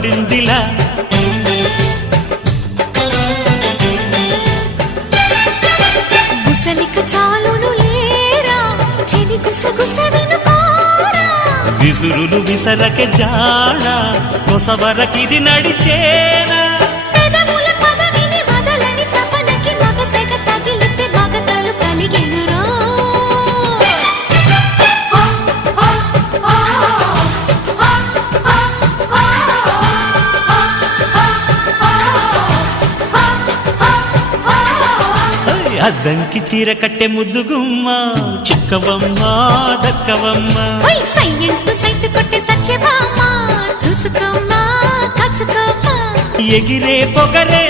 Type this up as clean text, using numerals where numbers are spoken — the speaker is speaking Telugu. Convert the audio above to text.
పడిందిలా ముసలిక చాలును లేరా చెలి గుసగుస వినుకోరా విసురులు విసరకే జాడ కొసవరకిది నడిచేనా పెదవుల పదవిని వదలని తపనకి మగసెగ తగిలితే మగతలు కలిగెనురో అద్దంకి చీర కట్టె ముద్దుగుమ్మ చిక్కవమ్మ దక్కవమ్మ సయ్యంటూ సైతు కొట్టే సత్యభామ చూసుకోమ్మా కాచుకోమ్మా ఎగిరే పొగరే